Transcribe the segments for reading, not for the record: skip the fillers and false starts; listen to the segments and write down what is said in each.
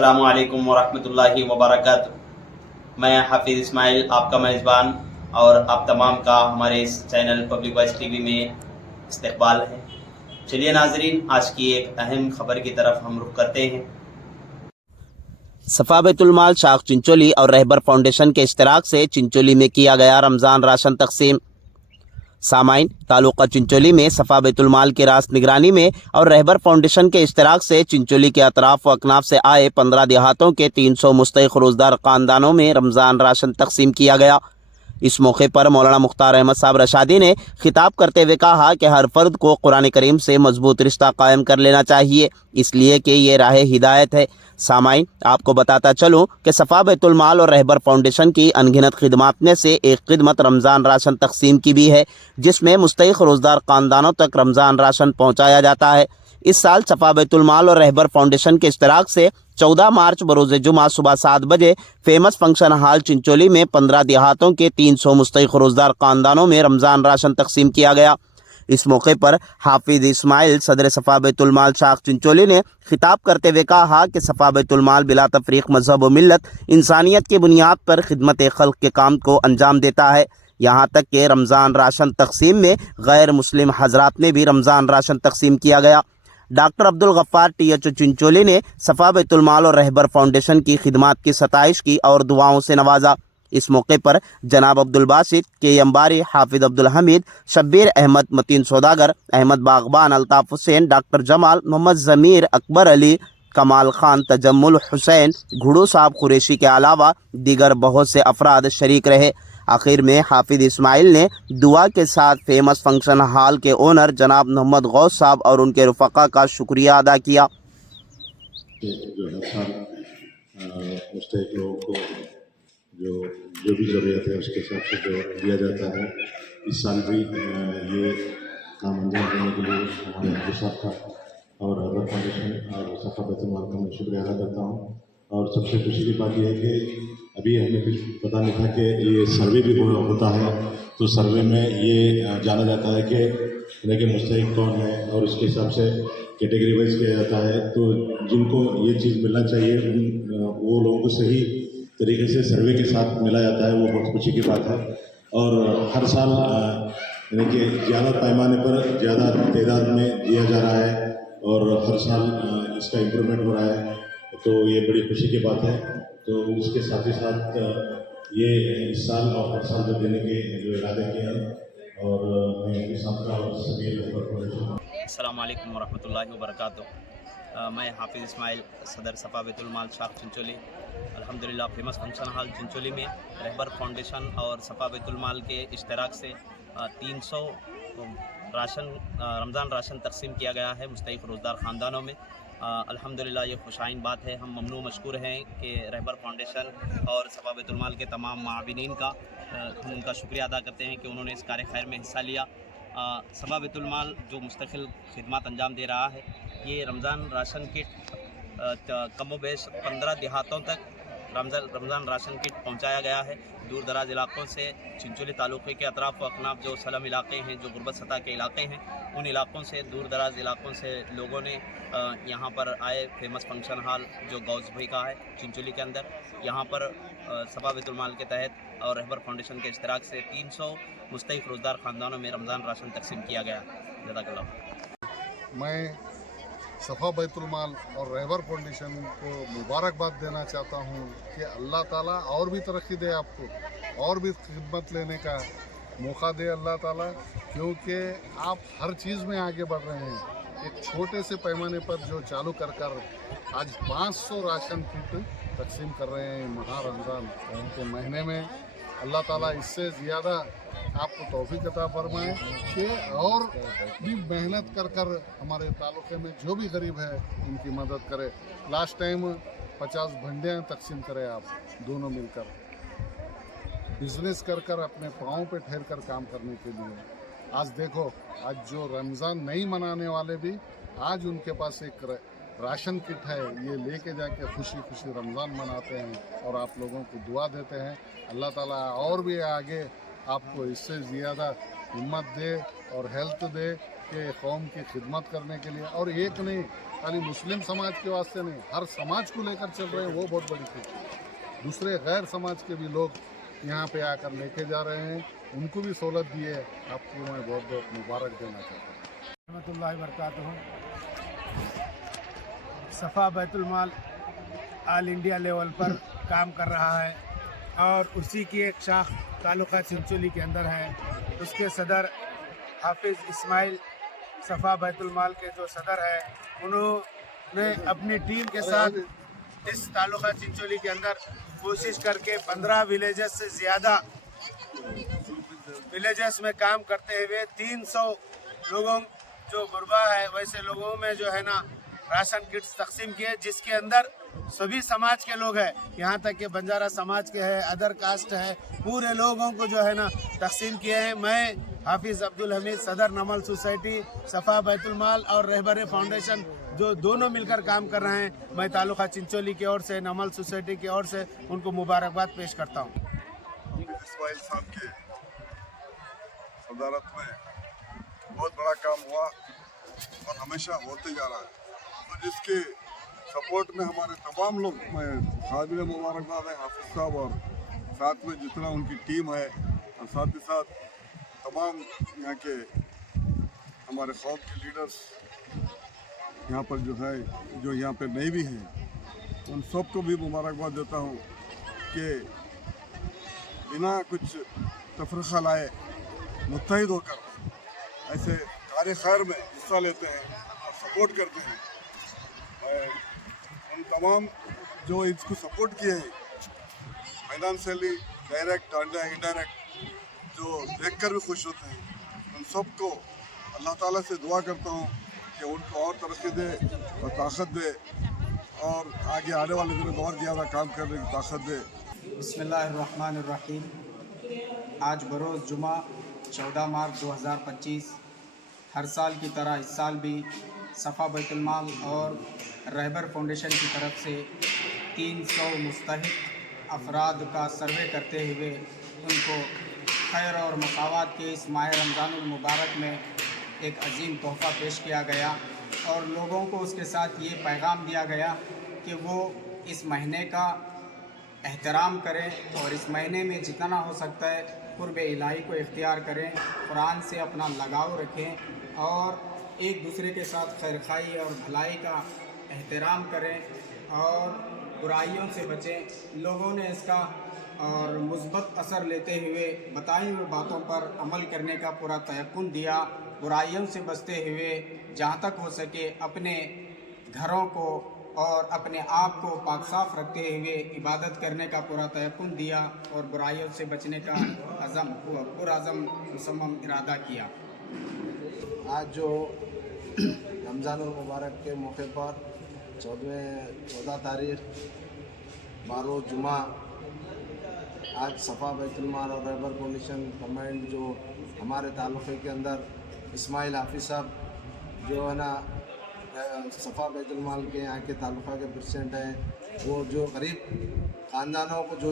अस्सलामु अलैकुम वरहमतुल्लाहि वबरकातुहू। मैं हाफिज़ इस्माइल आपका मेज़बान और आप तमाम का हमारे इस चैनल पब्लिक वॉइस टीवी में इस्तकबाल है। चलिए नाजरीन, आज की एक अहम खबर की तरफ हम रुख करते हैं। सफा बैतुल माल शाख चिंचोली और रहबर फाउंडेशन के इश्तराक से चिंचोली में किया गया रमज़ान राशन तकसीम। सामाइन, तालुका चिंचोली में सफा बैतुल माल की रास्त निगरानी में और रहबर फाउंडेशन के इश्तराक से चिंचोली के अतराफ व अकनाफ से आए 15 देहातों के 300 मुस्तहिक़ रोज़दार ख़ानदानों में रमज़ान राशन तकसीम किया गया। इस मौके पर मौलाना मुख्तार अहमद साहब रशादी ने खिताब करते हुए कहा कि हर फर्द को कुरान करीम से मजबूत रिश्ता कायम कर लेना चाहिए, इसलिए कि ये राह हिदायत है। सामाइन, आपको बताता चलूँ कि सफ़ा बैतुल माल और रहबर फाउंडेशन की अनगिनत खिदमत में से एक खिदमत रमज़ान राशन तकसीम की भी है, जिसमें मुस्तहिक़ रोज़दार ख़ानदानों तक रमज़ान राशन पहुँचाया जाता है। इस साल सफ़ा बैतुल माल और रहबर फाउंडेशन के इश्तराक से 14 मार्च बरोज़ जुमा सुबह 7 बजे फेमस फंक्शन हॉल चिंचोली में 15 देहातों के 300 मुस्तहिक़ रोज़दार ख़ानदानों में रमज़ान राशन तकसीम किया गया। इस मौके पर हाफिज़ इस्माइल सदर सफ़ा बैतुल माल शाख चिंचोली ने खिताब करते हुए कहा कि सफ़ा बैतुल माल बिला तफरीक मजहब व मिल्लत इंसानियत की बुनियाद पर खिदमत खल्क़ के काम को अंजाम देता है। यहाँ तक कि रमज़ान राशन तकसीम में गैर मुस्लिम हजरात में भी रमज़ान राशन तकसीम किया गया। डॉक्टर अब्दुल गफ्फार THO चिंचोली ने सफ़ा बैतुल माल और रहबर फाउंडेशन की खिदमत की सताइश की और दुआओं से नवाजा। इस मौके पर जनाब अब्दुल बासित, के अंबारी, हाफिज़ अब्दुल हमीद, शब्बीर अहमद, मतीन सौदागर, अहमद बागबान, अल्ताफ़ हुसैन, डॉक्टर जमाल, मोहम्मद ज़मीर, अकबर अली, कमाल खान, तजम्मुल हुसैन, घुड़ू साहब कुरैशी के अलावा दीगर बहुत से अफराद शरीक रहे। आखिर में हाफिज़ इस्माइल ने दुआ के साथ फेमस फंक्शन हॉल के ओनर जनाब मोहम्मद गौस साहब और उनके रफ़क़ा का शुक्रिया अदा किया। जो हर साल मुस्तहिक़ लोगों को जो भी ज़रूरत है उसके हिसाब से जो दिया जाता है, इस साल भी ये काम अंजाम देने के लिए हमारे हाफिज़ साहब का और रहबर फाउंडेशन और सफ़ा बैतुल माल का मैं शुक्रिया अदा करता हूँ। और सबसे खुशी की बात यह है कि अभी हमें कुछ पता नहीं था कि ये सर्वे भी होता है, तो सर्वे में ये जाना जाता है कि मुस्तहिक़ कौन है और उसके हिसाब से कैटेगरी वाइज किया जाता है। तो जिनको ये चीज़ मिलना चाहिए वो लोगों को सही तरीके से सर्वे के साथ मिला जाता है, वो बहुत खुशी की बात है। और हर साल यानी कि ज़्यादा पैमाने पर ज़्यादा तादाद में दिया जा रहा है और हर साल इसका इम्प्रूवमेंट हो रहा है, तो ये बड़ी खुशी की बात है। तो उसके साथ ही साथ ये इस साल और हर साल जो देने के जो इरादे किए हैं और मैं इस का और सभी अस्सलामु अलैकुम वरहमतुल्लाहि वबरकातुहू। मैं हाफिज़ इस्माइल सदर सफ़ा बैतुल माल शाख चिंचोली अल्हम्दुलिल्लाह फेमस फंक्शन हॉल चिंचोली में रहबर फाउंडेशन और सफ़ा बैतुल माल के इश्तराक से 300 रमज़ान राशन तकसीम किया गया है मुस्तहिक़ रोज़दार ख़ानदानों में। अल्हम्दुलिल्लाह ये खुशाइन बात है। हम ममनू मशकूर हैं कि रहबर फाउंडेशन और सफ़ा बैतुल माल के तमाम माविनीन का हम उनका शुक्रिया अदा करते हैं कि उन्होंने इस कार्य खैर में हिस्सा लिया। सफ़ा बैतुल माल जो मुस्तकिल खिदमत अंजाम दे रहा है, ये रमज़ान राशन किट कम बेश 15 देहातों तक रमज़ान राशन किट पहुंचाया गया है। दूर दराज इलाक़ों से चिंचोली तालुक़े के अतराफ़ व अकनाफ जो सलम इलाक़े हैं, जो गुरबत सतह के इलाक़े हैं, उन इलाक़ों से दूर दराज इलाक़ों से लोगों ने यहाँ पर आए। फेमस फंक्शन हॉल जो गौस भाई का है चिंचोली के अंदर, यहाँ पर सफ़ा बैतुल माल के तहत और रहबर फाउंडेशन के इश्तराक से 300 मुस्तहिक़ रोज़दार ख़ानदानों में रमज़ान राशन तकसीम किया गया। जज़ाकल्लाह। मैं सफ़ा बैतुल माल और रहबर फाउंडेशन को मुबारकबाद देना चाहता हूँ कि अल्लाह ताला और भी तरक्की दे, आपको और भी खिदमत लेने का मौका दे अल्लाह ताला, क्योंकि आप हर चीज़ में आगे बढ़ रहे हैं। एक छोटे से पैमाने पर जो चालू कर आज 500 राशन किट तकसीम कर रहे हैं माह रमज़ान के महीने में। अल्लाह ताला इससे ज़्यादा आपको तौफीक अता फरमाए कि और भी मेहनत कर हमारे तालुक़े में जो भी गरीब है उनकी मदद करे। लास्ट टाइम 50 भंडियाँ तकसीम करें आप दोनों मिलकर, बिजनेस कर अपने पाँव पे ठहर कर काम करने के लिए। आज देखो, आज जो रमज़ान नहीं मनाने वाले भी आज उनके पास एक राशन किट है, ये लेके जाके खुशी खुशी रमज़ान मनाते हैं और आप लोगों को दुआ देते हैं। अल्लाह ताला और भी आगे आपको इससे ज़्यादा हिम्मत दे और हेल्थ दे के कौम की खिदमत करने के लिए, और एक नहीं खाली मुस्लिम समाज के वास्ते नहीं, हर समाज को लेकर चल रहे हैं, वो बहुत बड़ी खुशी है। दूसरे गैर समाज के भी लोग यहाँ पे आकर लेके जा रहे हैं, उनको भी सहूलत दी है। आपको मैं बहुत बहुत मुबारक देना चाहता हूँ। रहमतुल्लाहि बरकातहू। सफ़ा बैतुल माल ऑल इंडिया लेवल पर काम कर रहा है और उसी की एक शाख तालुका चिंचोली के अंदर है। उसके सदर हाफिज़ इस्माइल सफ़ा बैतुल माल के जो सदर है, उन्होंने अपनी टीम के साथ इस तालुका चिंचोली के अंदर कोशिश करके 15 विलेजेस से ज़्यादा विलेजेस में काम करते हुए 300 लोगों जो गुरबा है वैसे लोगों में जो है ना राशन किट्स तकसीम किए, जिसके अंदर सभी समाज के लोग हैं, यहाँ तक कि बंजारा समाज के हैं, अदर कास्ट है, पूरे लोगों को जो है ना तकसीम किए हैं। मैं हाफिज़ अब्दुल हमीद सदर नमल सोसाइटी सफ़ा बैतुल माल और रहबर फाउंडेशन जो दोनों मिलकर काम कर रहे हैं, मैं तालुका चिंचोली की ओर से, नमल सोसाइटी की ओर से उनको मुबारकबाद पेश करता हूँ। इस्माइल साहब के सदारत में बहुत बड़ा काम हुआ और हमेशा होते जा रहा है, तो जिसके सपोर्ट में हमारे तमाम लोग, मैं काबिल मुबारकबाद है हाफिज़ साहब और साथ में जितना उनकी टीम है, और साथ ही साथ तमाम यहाँ के हमारे कौम के लीडर्स यहाँ पर जो है, जो यहाँ पे नए भी हैं, उन सबको भी मुबारकबाद देता हूँ कि बिना कुछ तफरीक़ा लाए मुत्तहिद होकर ऐसे कार्य खैर में हिस्सा लेते हैं और सपोर्ट करते हैं। मैं उन तमाम जो इसको सपोर्ट किए हैं, फाइनेंशियली डायरेक्ट और इनडायरेक्ट, जो देखकर भी खुश होते हैं, उन सबको अल्लाह ताला से दुआ करता हूँ कि उनको और तरक्की दे और ताकत दे और आगे आने वाले दिनों में और ज़्यादा काम करने की ताकत दे। बिस्मिल्लाहिर्रहमानिर्रहीम। आज बरोज़ जुमा 14 मार्च 2025 हर साल की तरह इस साल भी सफ़ा बैतुल माल और रहबर फाउंडेशन की तरफ से 300 मुस्तहिक अफराद का सर्वे करते हुए उनको खैर और मसावत के इस माह रमज़ानुल मुबारक में एक अजीम तोहफ़ा पेश किया गया और लोगों को उसके साथ ये पैगाम दिया गया कि वो इस महीने का एहतराम करें और इस महीने में जितना हो सकता है कुर्ब इलाही को इख्तियार करें, कुरान से अपना लगाव रखें और एक दूसरे के साथ खैरखाई और भलाई का एहतराम करें और बुराइयों से बचें। लोगों ने इसका और मुस्बत असर लेते हुए बताई हुई बातों पर अमल करने का पूरा तयक्कुन दिया। बुराइयों से बचते हुए जहाँ तक हो सके अपने घरों को और अपने आप को पाक साफ रखते हुए इबादत करने का पूरा तयक्कुन दिया और बुराइयों से बचने का पुरअज़म मुसम्मम इरादा किया। आज जो रमज़ानुल मुबारक के मौके पर 14 तारीख बारो जुमा आज सफ़ा बैतुल माल और रहबर फाउंडेशन कमांड जो हमारे तालुक़े के अंदर इस्माइल हाफिज़ साहब जो है ना सफ़ा बैतुल माल के यहाँ के तालुक़ा के प्रेसिडेंट हैं, वो जो गरीब ख़ानदानों को जो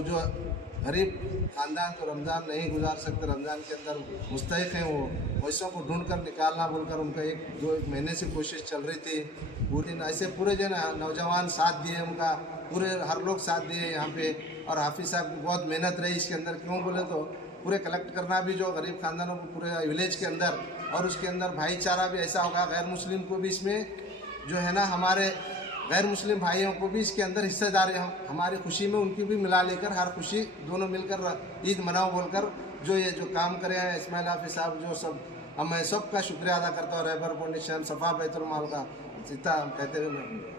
गरीब ख़ानदान तो रमज़ान नहीं गुजार सकते, रमज़ान के अंदर मुस्तहिक़ हैं, वो वैसों को ढूंढ कर निकालना बोलकर उनका एक महीने से कोशिश चल रही थी। पूरे दिन ऐसे पूरे जो है नौजवान साथ दिए, उनका पूरे हर लोग साथ दिए यहाँ पे, और हाफिज़ साहब की बहुत मेहनत रही इसके अंदर। क्यों बोले तो पूरे कलेक्ट करना भी जो गरीब ख़ानदानों को पूरे विलेज के अंदर, और उसके अंदर भाईचारा भी ऐसा होगा, गैर मुस्लिम को भी इसमें जो है ना हमारे गैर मुस्लिम भाइयों को भी इसके अंदर हिस्सेदार हैं। हमारी खुशी में उनकी भी मिला लेकर हर खुशी दोनों मिलकर ईद मनाओ बोलकर जो ये जो काम करे हैं इस्माइल हाफिज़ साहब, जो सब मैं सबका शुक्रिया अदा करता हूँ। रहबर फाउंडेशन सफ़ा बैतुल माल का जितना कहते हुए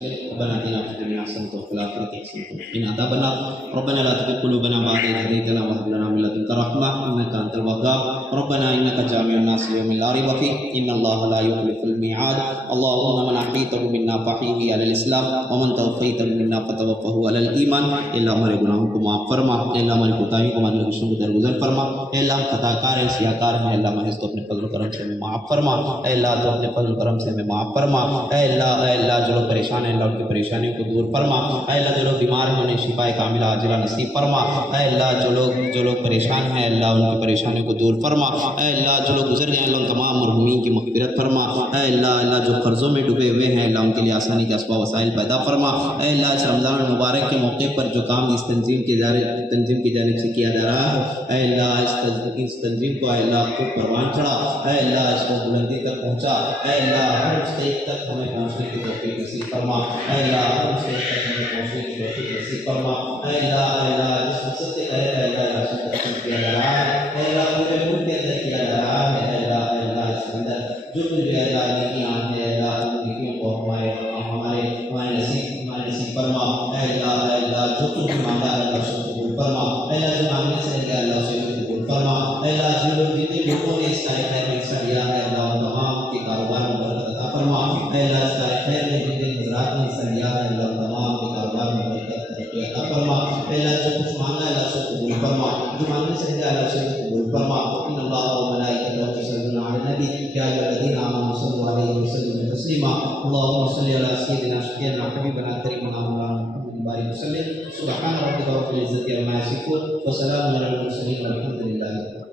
ربنا آتنا في الدنيا حسنة وفي الآخرة حسنة وقنا عذاب النار ربنا لا تزغ قلوبنا بعد إذ هديتنا وهب لنا من لدنك رحمة إنك أنت الوهاب ربنا إنك جامع الناس ليوم لا ريب فيه إن الله لا يخلف الميعاد اللهم من أحييته منا فأحيه على الإسلام ومن توفيته منا فتوفه على الإيمان إلا ہمارے گناہوں کو معاف فرما، اللہ ہماری کوتاہیوں کو ہماری لغزشوں کو درگزر فرما، اللہ ہم خطا کار ہیں سیاہ کار ہیں، اللہ محض تو اپنے فضل و کرم سے ہمیں معاف فرما، اللہ تو اپنے فضل و کرم سے ہمیں معاف فرما، اللہ جو لوگ پریشان ہیں اللہ ان کی پریشانیوں کو دور فرما، اللہ جو لوگ بیمار ہیں انہیں شفا کاملہ عاجلہ نصیب فرما، اللہ جو لوگ پریشان ہیں اللہ ان کی پریشانیوں کو دور فرما۔ فرما. اے اللہ جو لوگ گزر گئے ہیں اللہ ان تمام مرحومین کی مغفرت فرما. اے اللہ جو قرضوں میں ڈوبے ہوئے ہیں اللہ ان کے لیے آسانی کے اسباب وسائل پیدا فرما. اے اللہ اس رمضان المبارک کے موقع پر جو کام اس تنظیم کی جانب سے کیا جا رہا ہے اے اللہ اس تنظیم کو اے اللہ خوب پروان چڑھا. اے اللہ اس کو بلندی تک پہنچا. اے اللہ ہر اسٹیج تک ہمیں پہنچنے کی توفیق نصیب فرما. اے اللہ ہر اسٹیج تک ہمیں پہنچنے کی توفیق نصیب فرما. اے اللہ جس مقصد سے کہے اے اللہ راشن تقسیم کیا جا رہا ہے اے اللہ پورے ملک کے اندر کیا جا رہا ہے. اے اللہ اس کے اندر جو کچھ بھی اللہ نیکیاں ہیں اے اللہ ان نیکیوں کو ہمارے نصیب فرما. اے اللہ جو کچھ بھی مانگا ہے اللہ اس کو قبول فرما. اے اللہ جو مانگنے سے رہ گیا اللہ اسے قبول فرما. اے اللہ جتنے لوگوں نے اس کا خیر میں حصہ لیا ہے اللہ ان تمام کے کاروبار میں برکت عطا فرما. اے اللہ اس کا خیر میں جتنے حضرات نے حصہ لیا ہے اللہ ان تمام کے کاروبار میں برکت عطا فرما. اے اللہ جو کچھ مانگا ہے اللہ اسے قبول فرما. جو مانگنے سے رہ گیا اللہ اسے قبول فرما. ان اللہ و ملائکتہ یصلون علی النبی یا ایھا الذین آمنوا صلوا علیہ وسلموا تسلیما. اللهم صل علی سیدنا شفیعنا حبیبنا کریمنا مولانا محمد بارک وسلم. سبحان ربک رب العزة عما یصفون وسلام علی المرسلین والحمد للہ.